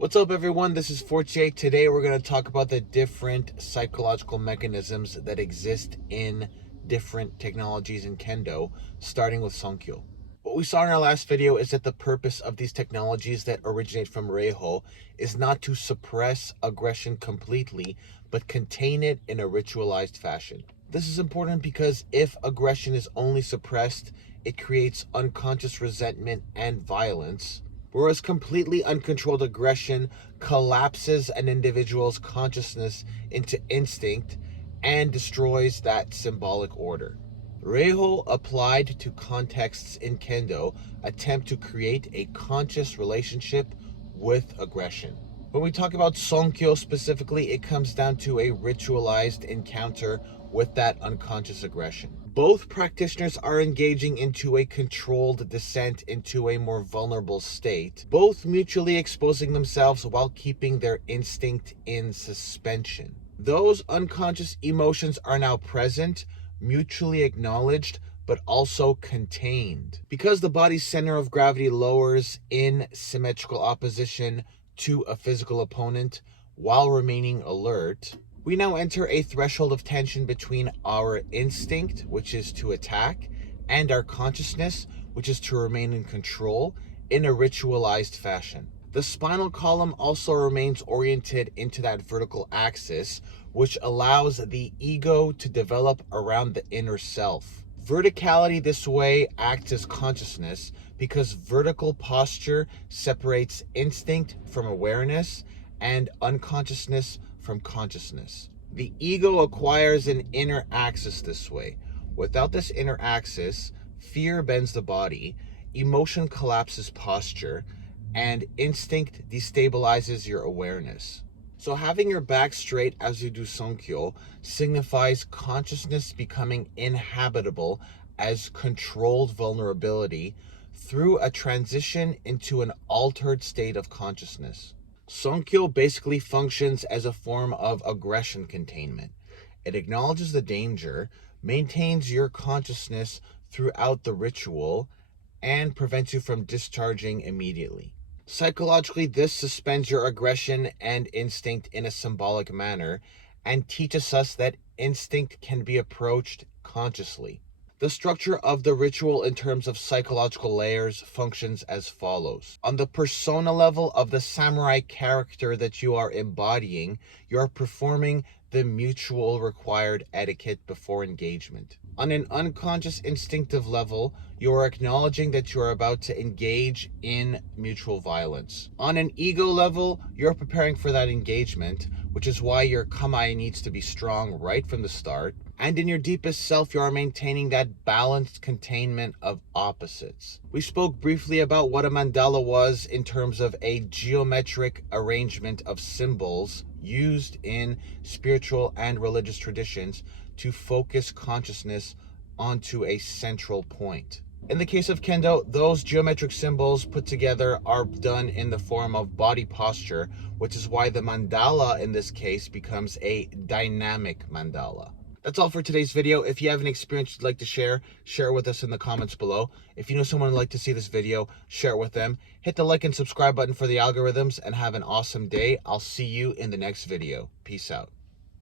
What's up, everyone? This is Fortier. Today we're going to talk about the different psychological mechanisms that exist in different technologies in Kendo, starting with Sonkyo. What we saw in our last video is that the purpose of these technologies that originate from Reiho is not to suppress aggression completely, but contain it in a ritualized fashion. This is important because if aggression is only suppressed, it creates unconscious resentment and violence, whereas completely uncontrolled aggression collapses an individual's consciousness into instinct and destroys that symbolic order. Reiho, applied to contexts in Kendo, attempt to create a conscious relationship with aggression. When we talk about Sonkyo specifically, it comes down to a ritualized encounter with that unconscious aggression. Both practitioners are engaging into a controlled descent into a more vulnerable state, both mutually exposing themselves while keeping their instinct in suspension. Those unconscious emotions are now present, mutually acknowledged, but also contained. Because the body's center of gravity lowers in symmetrical opposition to a physical opponent while remaining alert, we now enter a threshold of tension between our instinct, which is to attack, and our consciousness, which is to remain in control, in a ritualized fashion. The spinal column also remains oriented into that vertical axis, which allows the ego to develop around the inner self. Verticality this way acts as consciousness because vertical posture separates instinct from awareness and unconsciousness from consciousness. The ego acquires an inner axis this way. Without this inner axis, fear bends the body, emotion collapses posture, and instinct destabilizes your awareness. So having your back straight as you do Sonkyo signifies consciousness becoming inhabitable as controlled vulnerability through a transition into an altered state of consciousness. Sonkyo basically functions as a form of aggression containment. It acknowledges the danger, maintains your consciousness throughout the ritual, and prevents you from discharging immediately. Psychologically, this suspends your aggression and instinct in a symbolic manner and teaches us that instinct can be approached consciously. The structure of the ritual in terms of psychological layers functions as follows. On the persona level of the samurai character that you are embodying, you are performing the mutual required etiquette before engagement. On an unconscious instinctive level, you are acknowledging that you are about to engage in mutual violence. On an ego level, you're preparing for that engagement, which is why your kamae needs to be strong right from the start. And in your deepest self, you are maintaining that balanced containment of opposites. We spoke briefly about what a mandala was in terms of a geometric arrangement of symbols used in spiritual and religious traditions to focus consciousness onto a central point. In the case of Kendo, those geometric symbols put together are done in the form of body posture, which is why the mandala in this case becomes a dynamic mandala. That's all for today's video. If you have an experience you'd like to share it with us in the comments below. If you know someone who'd like to see this video, share it with them. Hit the like and subscribe button for the algorithms and have an awesome day. I'll see you in the next video. Peace out.